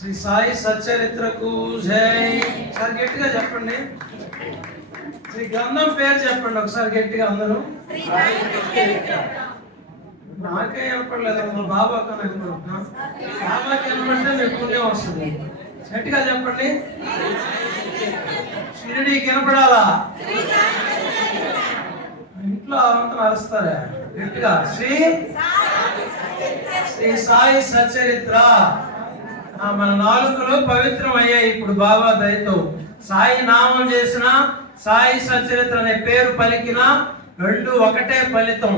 శ్రీ సాయి సచ్చరిత్రకు జై. ఒకసారి గట్టిగా చెప్పండి. శ్రీ గ్రంథం పేరు చెప్పండి ఒకసారి గట్టిగా అందరూ. నాకే వినపడలేదు మా బాబాకు వినపడుతున్నా బాబాకి వినపడితే మీకు పుణ్యం వస్తుంది. గట్టిగా చెప్పండి. షిరిడీకి వినపడాలా? ఇంట్లో అంతా అరుస్తారే? గట్టిగా. శ్రీ శ్రీ సాయి సచరిత్ర మన నాలుకలు పవిత్రం అయ్యాయి ఇప్పుడు బాబా దయతో సాయి నామం చేసిన సాయి సచరిత్ర అనే పేరు పలికిన రెండు ఒకటే ఫలితం.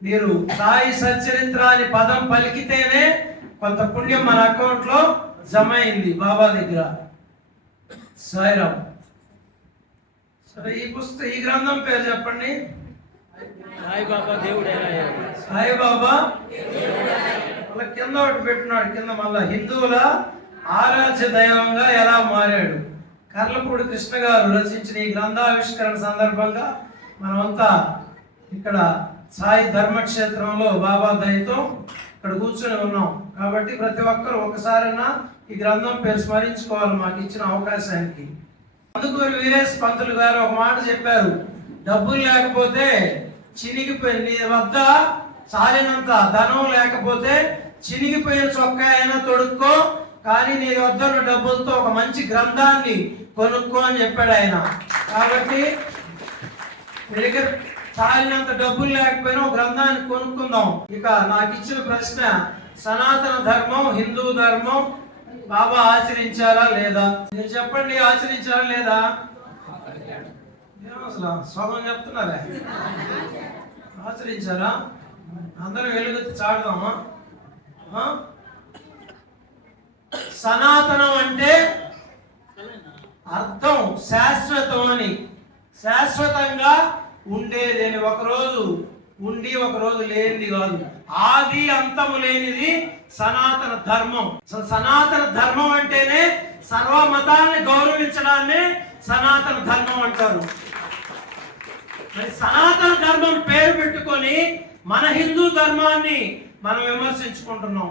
మీరు సాయి సచరిత్ర అని పదం పలికితేనే కొంత పుణ్యం మన అకౌంట్లో జమ అయింది బాబా దగ్గర. సాయిరామ్. సరే ఈ పుస్తకం ఈ గ్రంథం పేరు చెప్పండి. సాయిబాబా దేవుడేనా సాయిబాబా మళ్ళీ కింద ఒకటి పెట్టినాడు కింద మళ్ళీ హిందువుల ఆరాధ్య దైవంగా ఎలా మారాడు? కర్లపూడి కృష్ణ గారు రచించిన ఈ గ్రంథావిష్కరణ సందర్భంగా మనమంతా ఇక్కడ సాయి ధర్మక్షేత్రంలో బాబా దయతో ఇక్కడ కూర్చొని ఉన్నాం. కాబట్టి ప్రతి ఒక్కరు ఒకసారైనా ఈ గ్రంథం పేరు స్మరించుకోవాలి మాకు ఇచ్చిన అవకాశానికి. అందుకూరి వీరేష్ పంతులు గారు ఒక మాట చెప్పారు డబ్బులు లేకపోతే చినిగిపోయి నీ వద్ద చాలినంత ధనం లేకపోతే చినిగిపోయిన చొక్కా అయినా తొడుక్కో కానీ నీ వద్ద ఉన్న డబ్బులతో ఒక మంచి గ్రంథాన్ని కొనుక్కో అని చెప్పాడు ఆయన. కాబట్టి మీ దగ్గర చాలినంత డబ్బులు లేకపోయినా ఒక గ్రంథాన్ని కొనుక్కుందాం. ఇక నాకు ఇచ్చిన ప్రశ్న సనాతన ధర్మం హిందూ ధర్మం బాబా ఆచరించారా లేదా? నేను చెప్పండి ఆచరించారా లేదా? అసలు సగం చెప్తున్నారా? ఆచరించారా? అందరం వెలుగు చాడదామా సనాతనం అంటే అర్థం శాశ్వతం అని శాశ్వతంగా ఉండేదని ఒకరోజు ఉండి ఒకరోజు లేనిది కాదు. ఆది అంతము లేనిది సనాతన ధర్మం. సనాతన ధర్మం అంటేనే సర్వ మతాన్ని గౌరవించడాన్ని సనాతన ధర్మం అంటారు. మరి సనాతన ధర్మం పేరు పెట్టుకొని మన హిందూ ధర్మాన్ని మనం విమర్శించుకుంటున్నాం.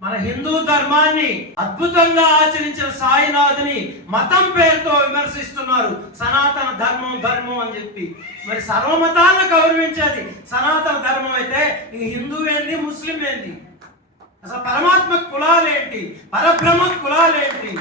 మన హిందూ ధర్మాన్ని అద్భుతంగా ఆచరించిన సాయినాథుని మతం పేరుతో విమర్శిస్తున్నారు. సనాతన ధర్మం ధర్మం అని చెప్పి. మరి సర్వమతాలను గౌరవించేది సనాతన ధర్మం అయితే ఈ హిందూ ఏంది ముస్లిం ఏంది? అసలు పరమాత్మ కులాలేంటి పరబ్రహ్మ కులాలేంటి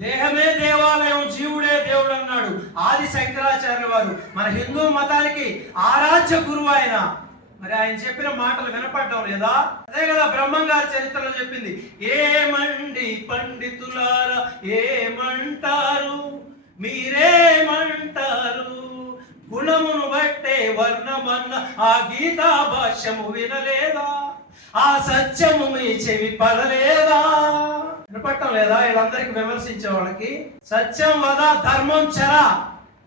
దేహమే దేవాలయం జీవుడే దేవుడు అన్నాడు ఆది శంకరాచార్య వారు. మన హిందూ మతానికి ఆరాధ్య గురువు ఆయన. మరి ఆయన చెప్పిన మాటలు వినపడ్డావు లేదా? అదే కదా బ్రహ్మం గారి చరిత్రలో చెప్పింది. ఏమండి పండితులారా ఏమంటారు? మీరేమంటారు? గుణమును బట్టే వర్ణమన్న ఆ గీతా భాష్యము వినలేదా? ఆ సత్యము మీ చెవి పడలేదా? వినపట్టం లేదా? వీళ్ళందరికీ విమర్శించే వాళ్ళకి సత్యం వద ధర్మం చర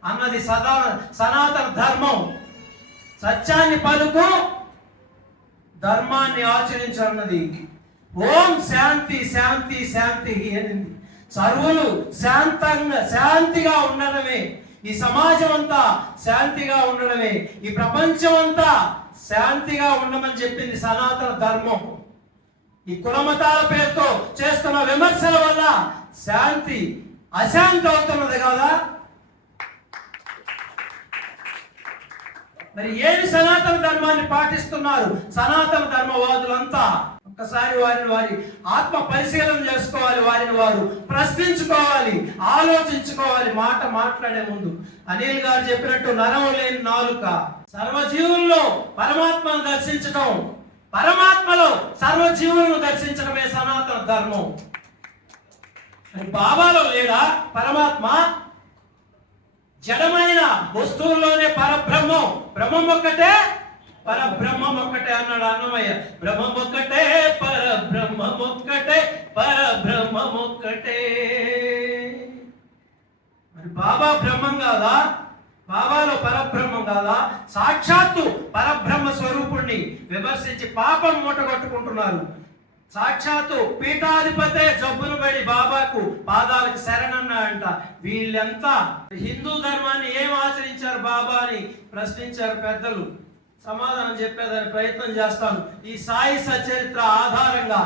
అన్నది సదా సనాతన ధర్మం. సత్యాన్ని పలుకు ధర్మాన్ని ఆచరించన్నది ఓం శాంతి శాంతి శాంతి అనింది. సర్వులు శాంతంగా శాంతిగా ఉండడమే. ఈ సమాజం అంతా శాంతిగా ఉండడమే. ఈ ప్రపంచం అంతా శాంతిగా ఉండమని చెప్పింది సనాతన ధర్మం. ఈ కులమతాల పేరుతో చేస్తున్న విమర్శల వల్ల శాంతి అశాంతి అవుతున్నది కదా? మరి ఏమి సనాతన ధర్మాన్ని పాటిస్తున్నారు? సనాతన ధర్మవాదులంతా ఒక్కసారి వారిని వారి ఆత్మ పరిశీలన చేసుకోవాలి వారిని వారు ప్రశ్నించుకోవాలి ఆలోచించుకోవాలి మాట మాట్లాడే ముందు. అనిల్ గారు చెప్పినట్టు నరం లేని నాలుక సర్వజీవుల్లో పరమాత్మను దర్శించడం పరమాత్మలో సర్వజీవులను దర్శించడమే సనాతన ధర్మం. మరి బాబాలో లేడా? పరమాత్మ జడమైన వస్తువుల్లోనే పరబ్రహ్మం. బ్రహ్మం ఒక్కటే పరబ్రహ్మం ఒక్కటే అన్నాడు అన్నమయ్య. బ్రహ్మం ఒక్కటే పరబ్రహ్మం ఒక్కటే పరబ్రహ్మం ఒక్కటే. మరి బాబా బ్రహ్మం కాదా? బాబాలో పరబ్రహ్మం కాదా? సాక్షాత్తు పరబ్రహ్మ స్వరూపుణ్ణి విమర్శించి పాపం మూట కట్టుకుంటున్నారు. సాక్షాత్తు పీఠాధిపతే జబ్బులు పడి బాబాకు పాదాలకు శరణన్న అంట వీళ్ళంతా హిందూ ధర్మాన్ని ఏం ఆచరించారు బాబా అని ప్రశ్నించారు పెద్దలు. సమాధానం చెప్పేదాని ప్రయత్నం చేస్తాను. ఈ సాయి సచరిత్ర ఆధారంగా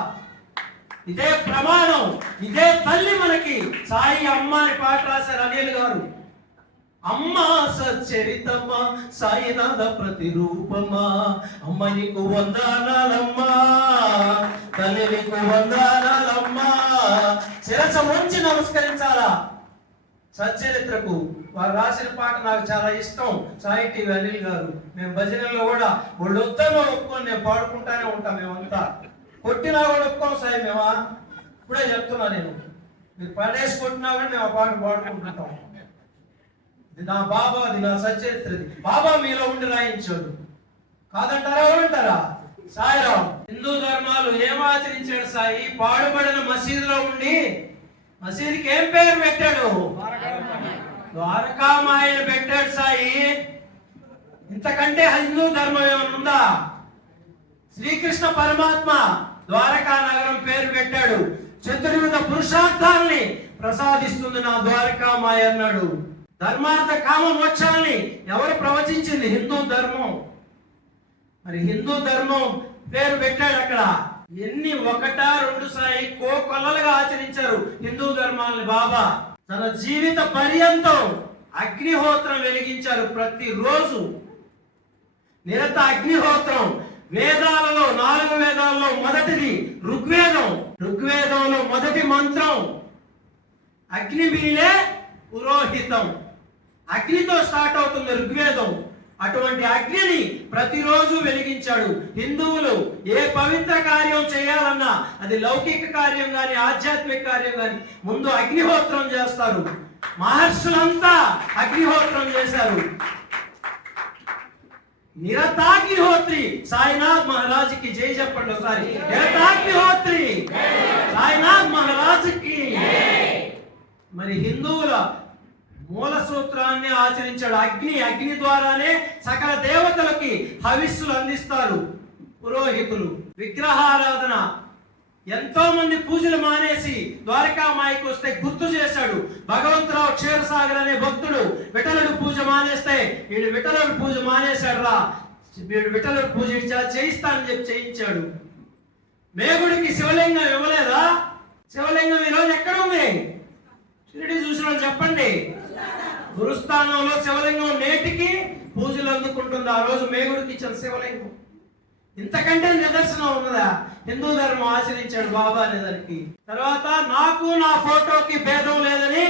ఇదే ప్రమాణం ఇదే తల్లి మనకి సాయి అమ్మ అని పాట రాశారు అనిల్ గారు. అమ్మా సచ్చరితమ్మా సాయినాథ ప్రతిరూపమా. అమ్మ నీకు వందనాలమ్మా. తల్లి నీకు వందనాలమ్మా. శిరస ఉంచి నమస్కరించాలా? సచ్చరిత్రకు వారు రాసిన పాట నాకు చాలా ఇష్టం. సాయి టీవీ అనిల్ గారు మేము భజనలో కూడా వాళ్ళు వద్దనో ఒప్పుకొని నేను పాడుకుంటానే ఉంటాం మేమంతా. కొట్టినా కూడా ఒప్పుకోం సాయి మేమా? ఇప్పుడే చెప్తున్నా నేను. మీరు పడేసి కొట్టినా కూడా మేము ఆ పాట పాడుకుంటుంటాం. నా బాబా అది నా సచరిత్రది. బాబా మీలో ఉండి రాయించాడు. కాదంటారా ఎవరంటారా సాయిరాం. హిందూ ధర్మాలు ఏమాచరించాడు సాయి? పాడుబడిన మసీదులో ఉండి మసీదుకి ఏం పేరు పెట్టాడు? ద్వారకామాయని పెట్టాడు సాయి. ఇంతకంటే హిందూ ధర్మం ఏమైనా ఉందా? శ్రీకృష్ణ పరమాత్మ ద్వారకా నగరం పేరు పెట్టాడు. చతుర్విధ పురుషార్థాల్ని ప్రసాదిస్తుంది నా ద్వారకామాయ అన్నాడు. ధర్మార్థ కామ మోక్షాల్ని ఎవరు ప్రవచించింది? హిందూ ధర్మం. మరి హిందూ ధర్మం పేరు పెట్టాడు అక్కడ. ఎన్ని ఒకటా రెండు సాయి కోకొల్లలుగా ఆచరించారు హిందూ ధర్మాన్ని బాబా. తన జీవిత పర్యంతం అగ్నిహోత్రం వెలిగించారు ప్రతిరోజు. నిరత అగ్నిహోత్రం. వేదాలలో నాలుగు వేదాలలో మొదటిది ఋగ్వేదం. ఋగ్వేదంలో మొదటి మంత్రం. అగ్ని పురోహితం. అగ్నితో స్టార్ట్ అవుతుంది ఋగ్వేదం. అటువంటి అగ్నిని ప్రతిరోజు వెలిగించాడు. హిందువులు ఏ పవిత్ర కార్యం చేయాలన్నా అది లౌకిక కార్యం కాని ఆధ్యాత్మిక కార్యం కానీ ముందు అగ్నిహోత్రం చేస్తారు. మహర్షులంతా అగ్నిహోత్రం చేశారు. నిరతాగ్నిహోత్రి సాయినాథ్ మహారాజుకి జై చెప్పండి ఒకసారి. నిరతాగ్నిహోత్రి సాయినాథ్ మహారాజుకి. మరి హిందువుల మూల సూత్రాన్ని ఆచరించాడు. అగ్ని అగ్ని ద్వారానే సకల దేవతలకి హవిస్సులు అందిస్తారు పురోహితులు. విగ్రహారాధన. ఎంతో మంది పూజలు మానేసి ద్వారకా మాయకు వస్తే గుర్తు చేశాడు. భగవంతరావు క్షీరసాగర్ అనే భక్తుడు విఠలుడు పూజ మానేస్తే వీడు విఠలుడు పూజ మానేశాడు రా వీడు విఠలుడు పూజ ఇచ్చా- చేయిస్తానని చెప్పి చేయించాడు. మేగుడికి శివలింగం ఇవ్వలేదా? శివలింగం ఈరోజు ఎక్కడ ఉంది? షిరిడి చూసిన చెప్పండి. గురుస్థానంలో శివలింగం నేటికి పూజలు అందుకుంటుంది. ఆ రోజు మేగుడికి ఇచ్చిన శివలింగం. ఇంతకంటే నిదర్శనం ఉన్నదా? హిందూ ధర్మం ఆచరించాడు బాబా అనేదానికి తర్వాత నాకు నా ఫోటోకి భేదం లేదని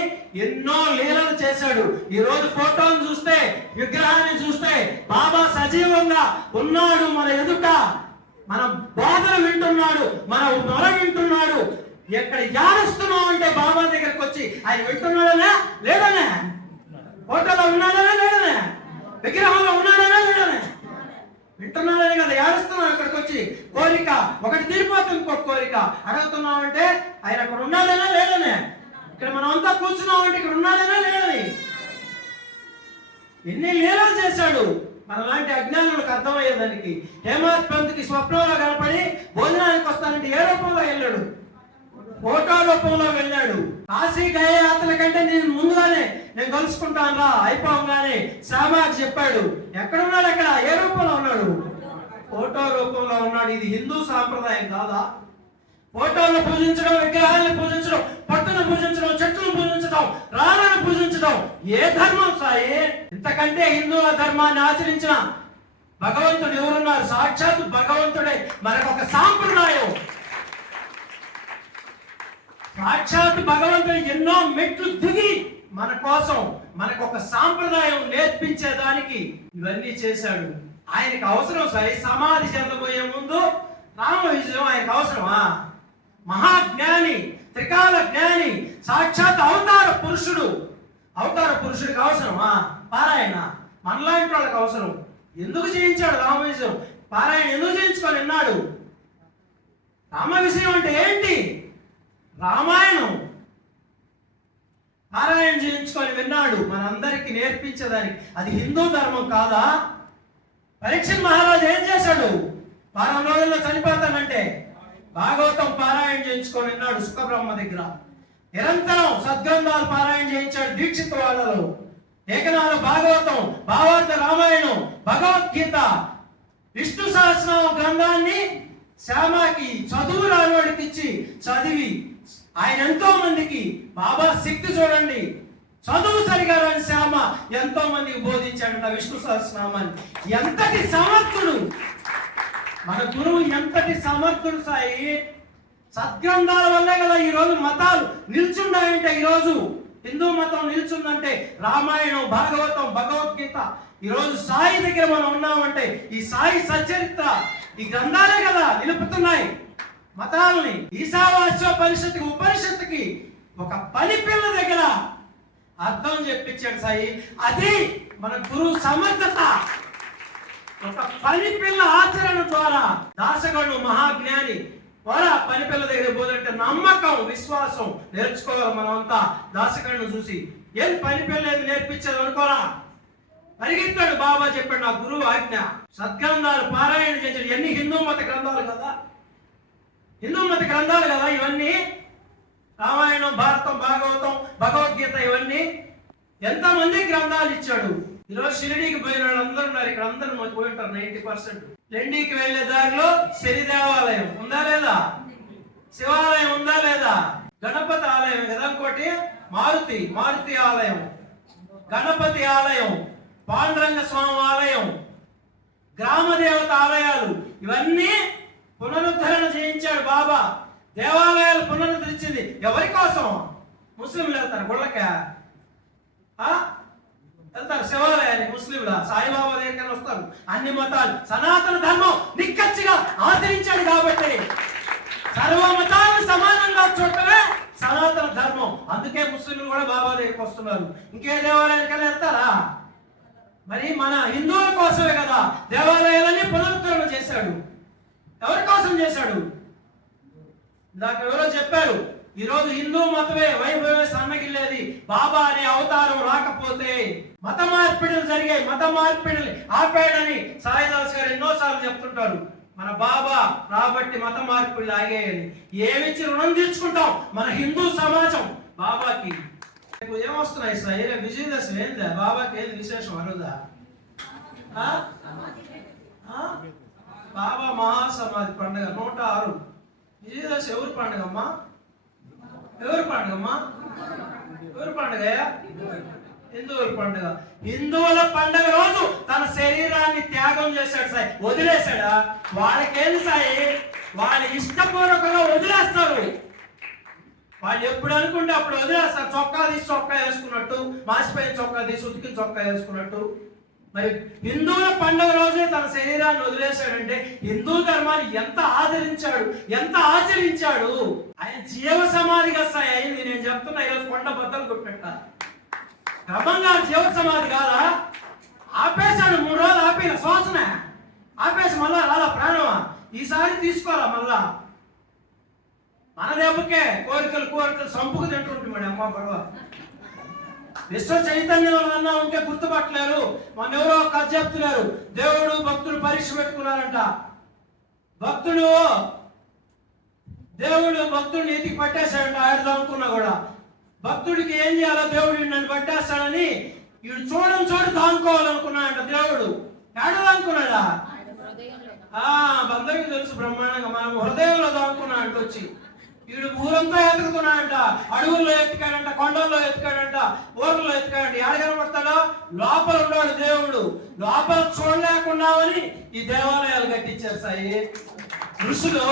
ఎన్నో లీలలు చేశాడు. ఈ రోజు ఫోటోను చూస్తే విగ్రహాన్ని చూస్తే బాబా సజీవంగా ఉన్నాడు మన ఎదుట. మన బాధలు వింటున్నాడు మన నొర వింటున్నాడు. ఎక్కడ యానిస్తున్నాం అంటే బాబా దగ్గరకు వచ్చి ఆయన వింటున్నాడనా లేదనే? ఫోటోలో ఉన్నాడనే లేదనే? విగ్రహంలో ఉన్నాడనే లేదనే? వింటున్నాడనే కదా ఏడుస్తున్నాం ఇక్కడికి వచ్చి కోరిక ఒకటి తీరిపోతుంది ఇంకొక కోరిక. అడుగుతున్నాం అంటే ఆయన అక్కడ ఉన్నాడనే లేదనే? ఇక్కడ మనం అంతా కూర్చున్నాం అంటే ఇక్కడ ఉన్నాడనే లేడని ఎన్ని లీలలు చేశాడు. మనలాంటి అజ్ఞానులకు అర్థమయ్యేదానికి. హేమాత్ పంత్కి స్వప్నంలో కనపడి భోజనానికి వస్తానంటే ఏ రూపంలో వెళ్ళాడు? ఫోటో రూపంలో వెళ్ళాడు. కాశీ గయయాత్ర కంటే నేను ముందుగానే నేను కలుసుకుంటాను రా అయిపోగానే శ్యామాకి చెప్పాడు. ఎక్కడున్నాడు అక్కడ? ఏ రూపంలో ఉన్నాడు? ఫోటో రూపంలో ఉన్నాడు. ఇది హిందూ సాంప్రదాయం కాదా? ఫోటోలు పూజించడం విగ్రహాలను పూజించడం పట్టును పూజించడం చెట్టును పూజించడం రాళ్ళను పూజించడం ఏ ధర్మం సాయి? ఇంతకంటే హిందువుల ధర్మాన్ని ఆచరించిన భగవంతుడు ఎవరున్నారు? సాక్షాత్ భగవంతుడే మనకు ఒక సాంప్రదాయం. సాక్షాత్ భగవంతుడు ఎన్నో మెట్లు దిగి మన కోసం మనకు ఒక సాంప్రదాయం నేర్పించేదానికి ఇవన్నీ చేశాడు. ఆయనకు అవసరం సరే సమాధి చెందబోయే ముందు రామ విజయం ఆయనకు అవసరమా? మహాజ్ఞాని త్రికాల జ్ఞాని సాక్షాత్ అవతార పురుషుడు. అవతార పురుషుడికి అవసరమా? పారాయణ. మనలాంటి వాళ్ళకి అవసరం. ఎందుకు చేయించాడు రామ విజయం? పారాయణ ఎందుకు చేయించుకొని విన్నాడు రామ విషయం అంటే ఏంటి? రామాయణం. పారాయణ చేయించుకొని విన్నాడు. మనందరికీ నేర్పించేదానికి. అది హిందూ ధర్మం కాదా? పరీక్ష మహారాజు ఏం చేశాడు? వారం రోజుల్లో చనిపోతానంటే భాగవతం పారాయణ చేయించుకొని విన్నాడు సుఖబ్రహ్మ దగ్గర. నిరంతరం సద్గ్రంథాలు పారాయణ చేయించాడు దీక్షిత వాళ్ళలో. ఏకనాథ భాగవతం భావార్థ రామాయణం భగవద్గీత విష్ణు సహస్రనామ గ్రంథాన్ని శ్యామకి చదువు రానివాడికి ఇచ్చి చదివి ఆయన ఎంతో మందికి బాబా శక్తి చూడండి. చదువు సరిగా రాని శ్యామ ఎంతో మందికి బోధించాడంట విష్ణు సహస్రనామాన్ని. ఎంతటి సమర్థుడు? మన గురువు ఎంతటి సమర్థుడు సాయి? సద్గ్రంథాల వల్లే కదా ఈరోజు మతాలు నిల్చున్నాయంటే ఈరోజు. హిందూ మతం నిల్చుందంటే రామాయణం భాగవతం భగవద్గీత. ఈరోజు సాయి దగ్గర మనం ఉన్నామంటే ఈ సాయి సచరిత్ర ఈ గ్రంథాలే కదా నిలుపుతున్నాయి. మతాలని ఈశావాస్య పరిషత్కి ఉపనిషత్తుకి ఒక పని పిల్ల దగ్గర అర్థం చెప్పించాడు సాయి. అది మన గురువు సమర్థత. ఒక పని పిల్ల ఆచరణ ద్వారా దాసగడు మహాజ్ఞాని ద్వారా పని పిల్ల దగ్గర పోదంటే నమ్మకం విశ్వాసం నేర్చుకోవాలి మనమంతా. దాసగడును చూసి ఏం పని పిల్ల ఏది నేర్పించారు అనుకోరా? పరిగెత్తాడు బాబా చెప్పాడు నా గురువు ఆజ్ఞ. సద్గ్రంథాలు పారాయణ చేశాడు. ఎన్ని హిందూ మత గ్రంథాలు కదా? హిందూ మత గ్రంథాలు కదా ఇవన్నీ? రామాయణం భారతం భాగవతం భగవద్గీత ఇవన్నీ? ఎంతమంది గ్రంథాలు ఇచ్చాడు? ఈరోజు షిరిడీకి పోయిన వాళ్ళు అందరూ ఉన్నారు. ఇక్కడ అందరూ పోయి ఉంటారు నైన్టీ పర్సెంట్. లెండీకి వెళ్ళే దారిలో శని దేవాలయం ఉందా లేదా? శివాలయం ఉందా లేదా? గణపతి ఆలయం కదా ఇంకోటి? మారుతి మారుతి ఆలయం. గణపతి ఆలయం పాండురంగ స్వామి ఆలయం గ్రామ దేవత ఆలయాలు ఇవన్నీ పునరుద్ధరణ చేయించాడు బాబా. దేవాలయాలు పునరుద్ధరించింది ఎవరి కోసం? ముస్లింలు వెళ్తారు గుళ్ళక. వెళ్తారు శివాలయానికి ముస్లింల. సాయిబాబా దగ్గర వస్తారు. అన్ని మతాలు. సనాతన ధర్మం నిక్కచ్చిగా ఆచరించాడు కాబట్టి సర్వ మతాలను సమానంగా చూడటమే సనాతన ధర్మం. అందుకే ముస్లింలు కూడా బాబా దగ్గరికి వస్తున్నారు. ఇంకే దేవాలయానికి వెళ్తారా? మరి మన హిందువుల కోసమే కదా. దేవాలయాలన్నీ పునరుద్ధరణ చేశాడు. ఎవరి కోసం చేశాడు? ఇందాక ఎవరో చెప్పారు ఈరోజు హిందూ మతమే వైభవమే సన్నగిల్లేది. బాబా అనే అవతారం రాకపోతే మత మార్పిడులు జరిగాయి మత మార్పిడులు ఆపేయడని సాయిదాస్ గారు ఎన్నోసార్లు చెప్తుంటారు. మన బాబా రాబట్టి మత మార్పులు ఆగేయని. ఏమిచ్చి రుణం తీర్చుకుంటాం? మన హిందూ సమాజం. బాబాకి. ఏమొస్తున్నాయి సార్ ఏ విజయదశమి ఏందా? బాబాకి ఏది విశేషం? అరుదా? ఆ? బాబా మహాసమాధి పండుగ నూట ఆరు. విజయదశ ఎవరి పండుగ అమ్మా ఎవరి పండుగ అమ్మా ఎవరి పండుగ హిందువుల పండుగ. హిందువుల పండుగ రోజు తన శరీరాన్ని త్యాగం చేశాడు సాయి. వదిలేశాడా? వాళ్ళకేంది సాయి? వాళ్ళ ఇష్టపూర్వకంగా వదిలేస్తారు. వాళ్ళు ఎప్పుడు అనుకుంటే అప్పుడు వదిలేస్తారు. చొక్కా తీసి చొక్కా వేసుకున్నట్టు మాసిపోయిన చొక్కా తీసి ఉతికిన చొక్కా వేసుకున్నట్టు. మరి హిందువుల పండుగ రోజే తన శరీరాన్ని వదిలేశాడంటే హిందూ ధర్మాన్ని ఎంత ఆదరించాడు ఎంత ఆచరించాడు? ఆయన జీవ సమాధిగా సాయి అయింది. నేను చెప్తున్నా ఈరోజు కొండ బద్దలు కొట్టట క్రమంగా జీవ సమాధి కాదా? ఆపేశాడు మూడు రోజులు ఆపేయ శ్వాసన. ఆపేసి మళ్ళా రాలా ప్రాణమా? ఈసారి తీసుకోవాలా మళ్ళా? మన దెబ్బకే కోరికలు కోరికలు సంపుకు తింటుంటుంది మేడం అమ్మ పడవ విశ్వ చైతన్యం అన్నా ఉంటే గుర్తుపట్టలేరు. మన ఎవరో కథ చెప్తున్నారు. దేవుడు భక్తులు పరీక్ష పెట్టుకున్నారంట. భక్తుడు దేవుడు భక్తుడిని ఎతికి పట్టేశాడంట. ఆడదాం అనుకున్నా కూడా. భక్తుడికి ఏం చేయాలో దేవుడు నన్ను పట్టేస్తాడని వీడు చూడడం చోటు దానుకోవాలనుకున్నాడంట దేవుడు. ఆడదనుకున్నాడా ఆ బంధువుకి తెలుసు బ్రహ్మాండంగా మనం హృదయంలో దాక్కున్నా అంట వచ్చి. వీడు ఊరంతా ఎతుకుతున్నాడంట అడవుల్లో ఎత్తుకాడంట కొండల్లో ఎత్తుకాడంట ఊర్లో ఎత్తుకాడంట. ఎక్కడ కనబడతాడో లోపల ఉన్నాడు దేవుడు. లోపల చూడలేకున్నామని ఈ దేవాలయాలు కట్టించారు సాయి. ఋషులు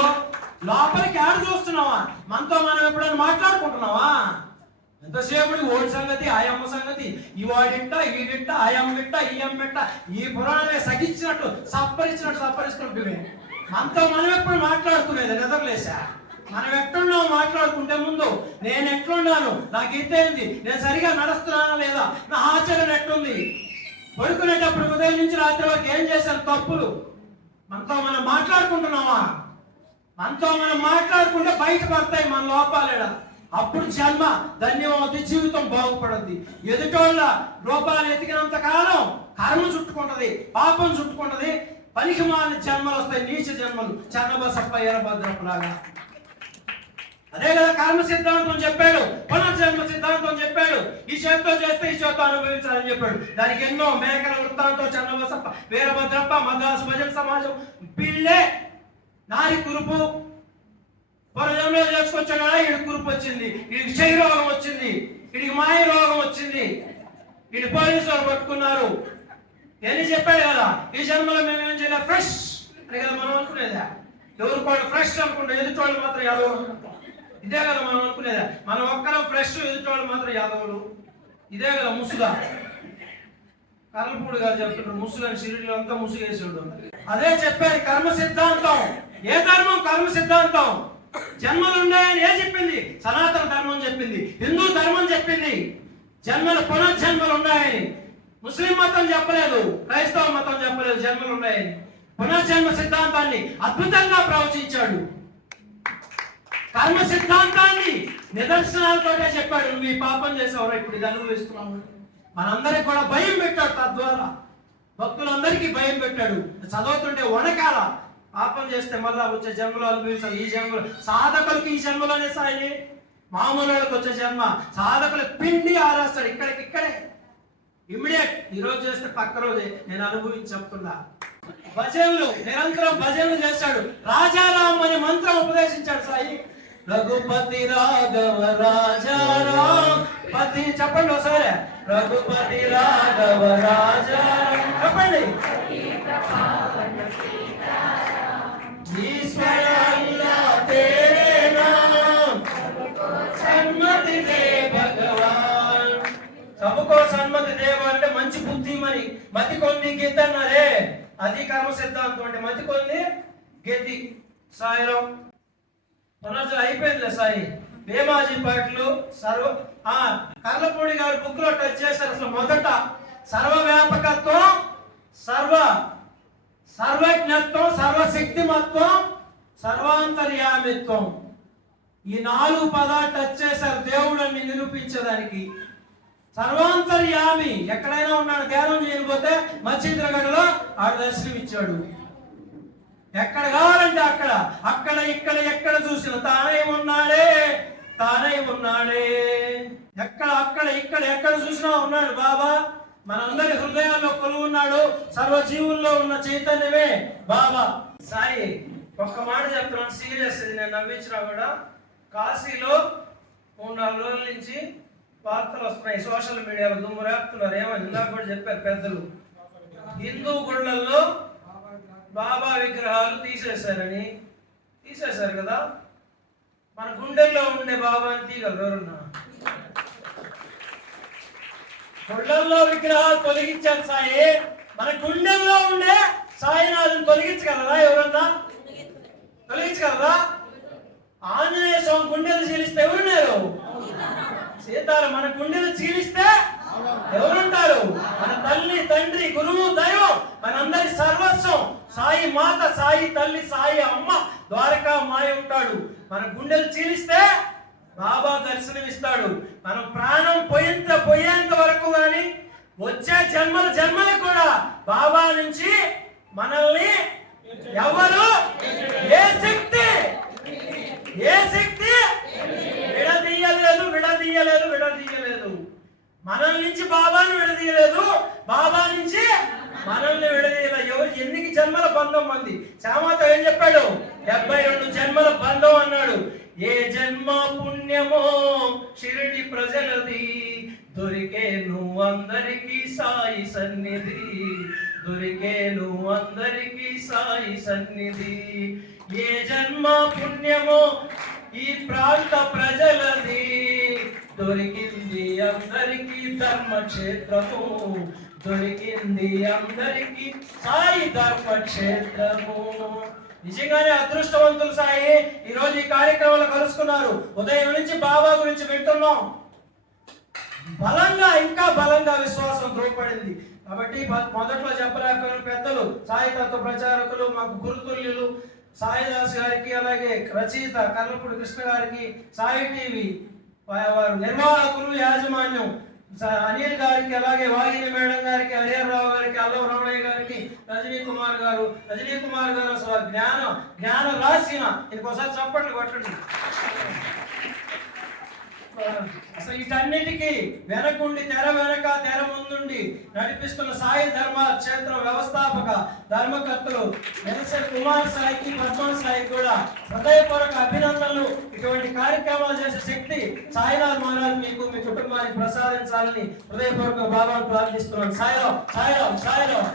లోపలికి ఆడ చూస్తున్నావా? మనతో మనం ఎప్పుడైనా మాట్లాడుకుంటున్నావా? ఎంతసేపు ఓడి సంగతి ఆయమ్మ సంగతి ఈ వాడింట ఈడింట ఆయమ్మిట్ట ఈ అమ్మిట్ట ఈ పురాణమే సగించినట్టు సప్పరించినట్టు సప్పరిస్తుంటే. మనతో మనం ఎప్పుడు మాట్లాడుకునేది నిద్రలేసా మనం ఎట్లున్నావు మాట్లాడుకుంటే ముందు నేను ఎట్లున్నాను? నాకు ఇదేంది నేను సరిగా నడుస్తున్నానా లేదా? నా ఆచరణ ఎట్లుంది? పడుకునేటప్పుడు ఉదయం నుంచి రాత్రి వరకు ఏం చేశాను తప్పులు. మనతో మనం మాట్లాడుకుంటున్నామా? మనతో మనం మాట్లాడుకుంటే బయట పడతాయి మన లోపాలేడ. అప్పుడు జన్మ ధన్యమవుతుంది జీవితం బాగుపడుద్ది. ఎదుటోళ్ళ రూపాలు ఎతికినంత కాలం కర్మ చుట్టుకుంటది పాపం చుట్టుకుంటది. పనికి జన్మలు వస్తాయి నీచ జన్మలు. చన్నబసప్ప లాగా అదే కదా కర్మ సిద్ధాంతం చెప్పాడు. పునర్జన్మ సిద్ధాంతం చెప్పాడు. ఈ చేతితో చేస్తే ఈ చేతితో అనుభవించాలని చెప్పాడు. దానికి ఎన్నో మేకల వృత్తాంతో చన్నబసప్ప వీరభద్రప్ప మద్రాసు భజన సమాజం. పిల్లే నారి కురుపు. పొరజంలో చేసుకొచ్చాడు? కదా ఈడు కురుపు వచ్చింది. వీడికి క్షయ రోగం వచ్చింది. వీడికి మాయ రోగం వచ్చింది. వీడి పోలీసులు పట్టుకున్నారు. ఎన్ని చెప్పాడు కదా. ఈ జన్మలో మేము ఏం చేయాలి? ఫ్రెష్ అని కదా మనం అనుకునేదా. ఎవరు కూడా ఫ్రెష్ అనుకుంటాం ఎదుటి వాళ్ళు మాత్రం యాదవులు ఇదే కదా మనం అనుకునేదా. మనం ఒక్కరం ఫ్రెష్ ఎదుటి మాత్రం యాదవులు. ఇదే కదా ముసుగా. కర్లపూడి గారు చెప్తుంటారు ముసుగని షిరిడిలో అంతా ముసుగేసాడు అదే చెప్పారు కర్మ సిద్ధాంతం. ఏ ధర్మం కర్మ సిద్ధాంతం? జన్మలు ఉన్నాయని ఏ చెప్పింది? సనాతన ధర్మం చెప్పింది. హిందూ ధర్మం చెప్పింది. జన్మలు పునర్జన్మలు ఉన్నాయని. ముస్లిం మతం చెప్పలేదు క్రైస్తవ మతం చెప్పలేదు జన్మలు ఉన్నాయని. పునర్జన్మ సిద్ధాంతాన్ని అద్భుతంగా ప్రవచించాడు. కర్మ సిద్ధాంతాన్ని నిదర్శనాలతోనే చెప్పాడు. నువ్వు ఈ పాపం చేసావు ఇప్పుడు ఇది అనుభవిస్తున్నావు మనందరికి కూడా భయం పెట్టాడు తద్వారా. భక్తులందరికీ భయం పెట్టాడు. చదువుతుంటే వనకాల పాపం చేస్తే మళ్ళా వచ్చే జన్మలో అనుభవించాలి. ఈ జన్మలో సాధకులకి ఈ జన్మలోనే సాయి. మామూలు వాళ్ళకి వచ్చే జన్మ. సాధకులు పిండి ఆరాస్తాడు. ఇక్కడికి ఇక్కడే. ఇమ్మీడియట్ ఈరోజు చేస్తే పక్క రోజే. నేను అనుభవించి చెప్తున్నా. భజనలు నిరంతరం భజనలు చేశాడు రాజారాం అనే మంత్రం ఉపదేశించాడు సాయి. రఘుపతి రాఘవ రాజారాం పతి చెప్పండి ఒకసారి. రఘుపతి రాఘవ రాజారాం చెప్పండి. ఈశ్వర అల్లా సన్మతి దే భగవాన్. సబుకో సన్మతి దేవ అంటే మంచి బుద్ధి మరి. మతి కొన్ని గీత అన్నారే. అది కర్మ సిద్ధాంతం అంటే మతి కొన్ని గతి. సాయిలో పునర్జలు అయిపోయిందిలే సాయి. భీమాజీ పాటలు సర్వ కర్లపూడి గారి బుక్లో టచ్ చేశారు అసలు మొదట. సర్వవ్యాపకత్వం సర్వ సర్వజ్ఞత్వం సర్వశక్తిమత్వం సర్వాంతర్యామిత్వం. ఈ నాలుగు పదాలు టచ్ చేశారు దేవుడిని నిరూపించడానికి సర్వాంతర్యామి ఎక్కడైనా ఉన్నాడు ధ్యానం చేయకపోతే మచ్చింద్రగడలో ఆడు దర్శనం ఇచ్చాడు ఎక్కడ కావాలంటే అక్కడ. అక్కడ ఇక్కడ ఎక్కడ చూసిన తానే ఉన్నాడే. తానే ఉన్నాడే. ఎక్కడ అక్కడ ఇక్కడ ఎక్కడ చూసినా ఉన్నాడు బాబా. మనందరి హృదయాల్లో కొలువున్నాడు. సర్వజీవుల్లో ఉన్న చైతన్యమే బాబా. సాయి ఒక్క మాట చెప్తున్నాను. సీరియస్ ఇది. నేను నవ్వించినా కూడా కాశీలో మూడు నాలుగు రోజుల నుంచి వార్తలు వస్తున్నాయి. సోషల్ మీడియాలో దుమ్ము రేపుతున్నారు. ఏమని ఇందాక కూడా చెప్పారు పెద్దలు. హిందూ గుళ్ళల్లో బాబా విగ్రహాలు తీసేశారని. తీసేశారు కదా? మన గుండెల్లో ఉండే బాబాని తీయగలరు గుండెల్లో విగ్రహాలు తొలగించారు సాయి. మన గుండెల్లో ఉండే సాయినాథుని తొలగించగలరా ఎవరన్నా? తొలగించగలరా? ఆంజనేయ స్వామి గుండెలు చీలిస్తే ఎవరున్నారు? సీతారాం మన గుండెలు చీలిస్తే ఎవరుంటారు? మన తల్లి తండ్రి గురువు దైవం మనందరి సర్వస్వం. సాయి మాత సాయి తల్లి సాయి అమ్మ ద్వారకా మాయ ఉంటాడు. మన గుండెలు చీలిస్తే బాబా దర్శనం ఇస్తాడు. మన ప్రాణం పోయేంత పోయేంత వరకు కానీ వచ్చే జన్మల జన్మలు కూడా బాబా నుంచి మనల్ని ఎవరు? ఏ శక్తి? ఏ శక్తి విడదీయలేదు విడదీయలేదు విడదీయలేదు మనల్ నుంచి బాబాని విడదీయలేదు. బాబా నుంచి మనల్ని విడదీయలే ఎవరు ఎన్ని జన్మల బంధం మంది చామాత ఏం చెప్పాడు? డెబ్బై రెండు జన్మల బంధం అన్నాడు. ఏ జన్మ పుణ్యమో షిరిడి ప్రజలది. దొరికే నువ్వు అందరికీ సాయి సన్నిధి. దొరికే నువ్వు అందరికీ సాయి సన్నిధి. ఏ జన్మ పుణ్యమో ఈ ప్రాంత ప్రజలది దొరికింది అందరికి ధర్మక్షేత్రము. దొరికింది అందరికి సాయి ధర్మక్షేత్రము. నిజంగానే అదృష్టవంతులు సాయి ఈ రోజు ఈ కార్యక్రమాలు కలుసుకున్నారు. ఉదయం నుంచి బాబా గురించి వింటున్నాం. బలంగా ఇంకా బలంగా విశ్వాసం ధ్రువపడింది కాబట్టి మొదట్లో చెప్పలేకపోయిన పెద్దలు సాయి తత్వ ప్రచారకులు మాకు గురుతుల్యులు సాయిదాస్ గారికి అలాగే రచయిత కర్లపూడి కృష్ణ గారికి సాయి టీవీ వారు నిర్వాహకులు యాజమాన్యం అనిల్ గారికి అలాగే వాహిని మేడం గారికి హరిహరరావు గారికి అల్లవ రమణయ్య గారికి రజనీ కుమార్ గారు రజనీ కుమార్ గారు అసలు జ్ఞానం జ్ఞానం రాసిన ఇంకోసారి చప్పట్లు కొట్టండి. అసలు వీటన్నిటికీ వెనకుండి తెర వెనక తెర ముందుండి నడిపిస్తున్న సాయి ధర్మ క్షేత్ర వ్యవస్థాపక ధర్మకర్తలు ఎన్ఎస్ఎల్ కుమార్ సాయికి పద్మ సాయికి కూడా హృదయపూర్వక అభినందనలు. ఇటువంటి కార్యక్రమాలు చేసే శక్తి సాయినాథ్ మహారాజ్ మీకు మీ కుటుంబానికి ప్రసాదించాలని హృదయపూర్వక బాబాను ప్రార్థిస్తున్నాను సాయిరాం సాయిరాం సాయిరాం